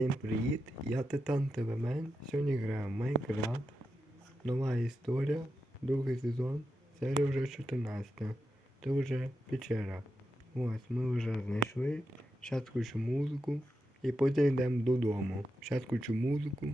Всім привіт, я Титан ТВМен. Сьогодні граю в Майнкрафт. Нова історія, другий сезон, серія вже 14. Це вже печера. Ось, ми вже знайшли. Зараз включу музику і потім йдемо додому. Зараз включу музику.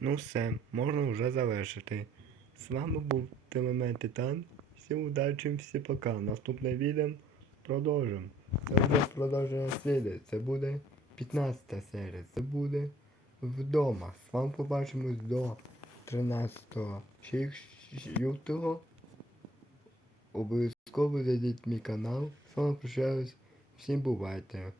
Ну все, можна вже завершити. З вами був ТММ Титан. Всім удачі, всі пока. Наступне відео продовжимо. Це вже продовження сліди. Це буде 15 серія. Це буде вдома. З вами побачимось до 13 лютого. Обов'язково зайдіть мій канал. З вами прощаюсь. Всім бувайте.